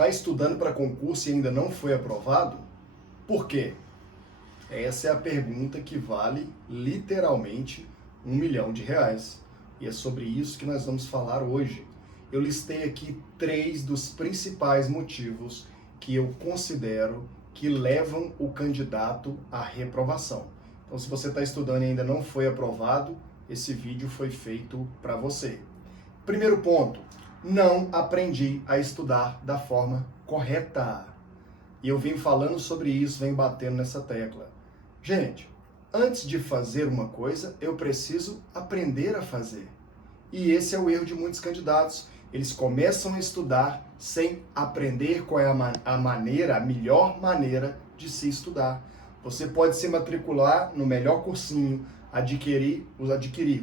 Está estudando para concurso e ainda não foi aprovado? Por quê? Essa é a pergunta que vale literalmente R$ 1 milhão. E é sobre isso que nós vamos falar hoje. Eu listei aqui 3 dos principais motivos que eu considero que levam o candidato à reprovação. Então, se você está estudando e ainda não foi aprovado, esse vídeo foi feito para você. Primeiro ponto, não aprendi a estudar da forma correta. E eu venho falando sobre isso, venho batendo nessa tecla. Gente, antes de fazer uma coisa, eu preciso aprender a fazer. E esse é o erro de muitos candidatos. Eles começam a estudar sem aprender qual é a melhor maneira de se estudar. Você pode se matricular no melhor cursinho, adquirir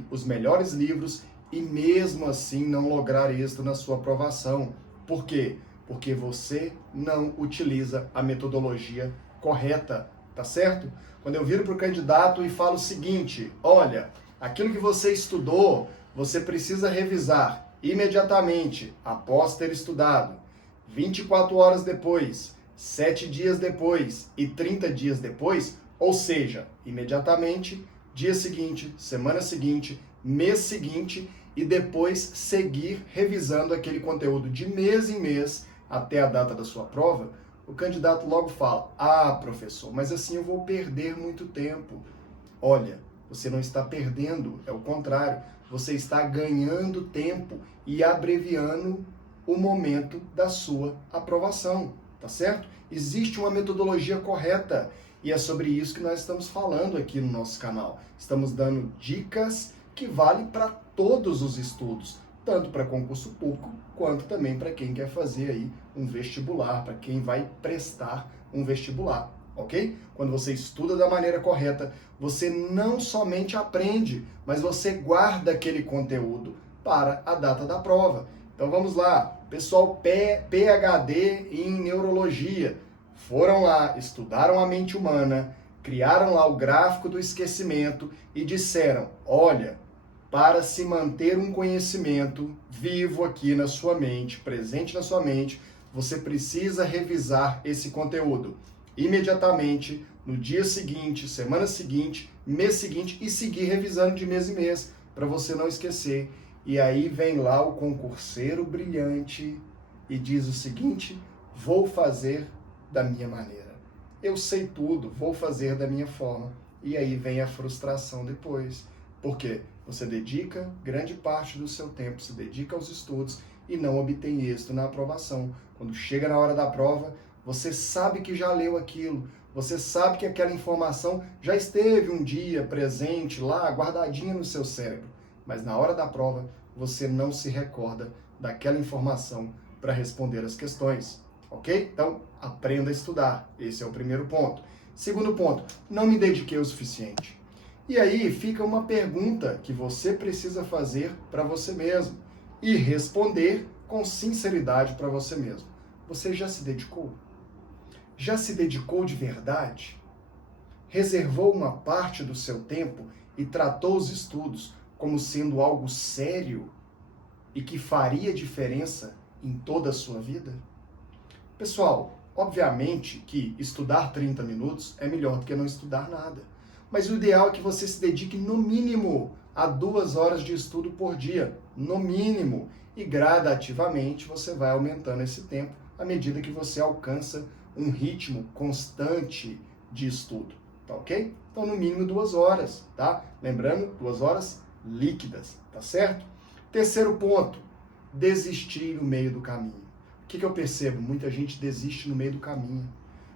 os melhores livros e mesmo assim não lograr êxito na sua aprovação. Por quê? Porque você não utiliza a metodologia correta, tá certo? Quando eu viro para o candidato e falo o seguinte, olha, aquilo que você estudou, você precisa revisar imediatamente, após ter estudado, 24 horas depois, 7 dias depois e 30 dias depois, ou seja, imediatamente, dia seguinte, semana seguinte, mês seguinte e depois seguir revisando aquele conteúdo de mês em mês até a data da sua prova, o candidato logo fala, professor, mas assim eu vou perder muito tempo. Olha, você não está perdendo, é o contrário, você está ganhando tempo e abreviando o momento da sua aprovação, tá certo? Existe uma metodologia correta e é sobre isso que nós estamos falando aqui no nosso canal. Estamos dando dicas que valem para todos os estudos, tanto para concurso público, quanto também para quem quer fazer aí um vestibular, para quem vai prestar um vestibular, ok? Quando você estuda da maneira correta, você não somente aprende, mas você guarda aquele conteúdo para a data da prova. Então vamos lá, pessoal PhD em neurologia, foram lá, estudaram a mente humana, criaram lá o gráfico do esquecimento e disseram, olha, para se manter um conhecimento vivo aqui na sua mente, presente na sua mente, você precisa revisar esse conteúdo imediatamente, no dia seguinte, semana seguinte, mês seguinte e seguir revisando de mês em mês, para você não esquecer. E aí vem lá o concurseiro brilhante e diz o seguinte, vou fazer da minha maneira. Eu sei tudo, vou fazer da minha forma. E aí vem a frustração depois. Por quê? Você dedica grande parte do seu tempo, se dedica aos estudos e não obtém êxito na aprovação. Quando chega na hora da prova, você sabe que já leu aquilo, você sabe que aquela informação já esteve um dia presente lá, guardadinha no seu cérebro. Mas na hora da prova, você não se recorda daquela informação para responder as questões, ok? Então, aprenda a estudar. Esse é o primeiro ponto. Segundo ponto, não me dediquei o suficiente. E aí fica uma pergunta que você precisa fazer para você mesmo e responder com sinceridade para você mesmo. Você já se dedicou? Já se dedicou de verdade? Reservou uma parte do seu tempo e tratou os estudos como sendo algo sério e que faria diferença em toda a sua vida? Pessoal, obviamente que estudar 30 minutos é melhor do que não estudar nada. Mas o ideal é que você se dedique no mínimo a 2 horas de estudo por dia, no mínimo. E gradativamente você vai aumentando esse tempo à medida que você alcança um ritmo constante de estudo, tá ok? Então no mínimo 2 horas, tá? Lembrando, 2 horas líquidas, tá certo? Terceiro ponto, desistir no meio do caminho. O que eu percebo? Muita gente desiste no meio do caminho.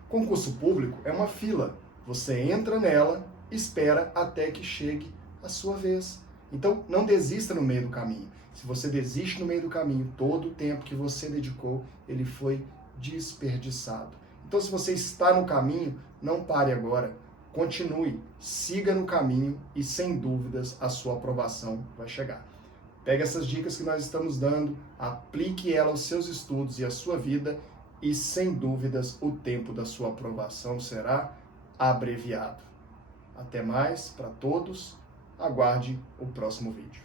Concurso público é uma fila. Você entra nela, espera até que chegue a sua vez. Então, não desista no meio do caminho. Se você desiste no meio do caminho, todo o tempo que você dedicou, ele foi desperdiçado. Então, se você está no caminho, não pare agora. Continue, siga no caminho e, sem dúvidas, a sua aprovação vai chegar. Pega essas dicas que nós estamos dando, aplique ela aos seus estudos e à sua vida e, sem dúvidas, o tempo da sua aprovação será abreviado. Até mais para todos, aguarde o próximo vídeo.